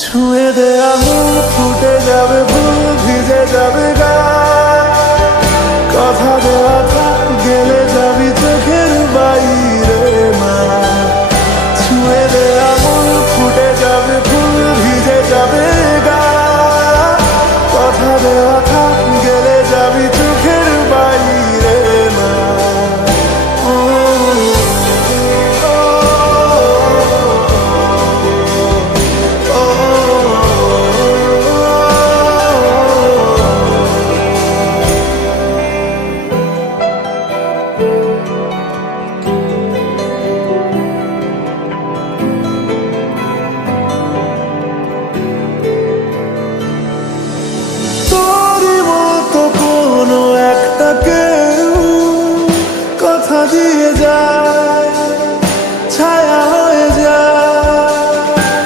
ছুঁয়ে দে আঙুল ফুটে যাবে ফুল ভিজে যাবে গা কথা দেওয়া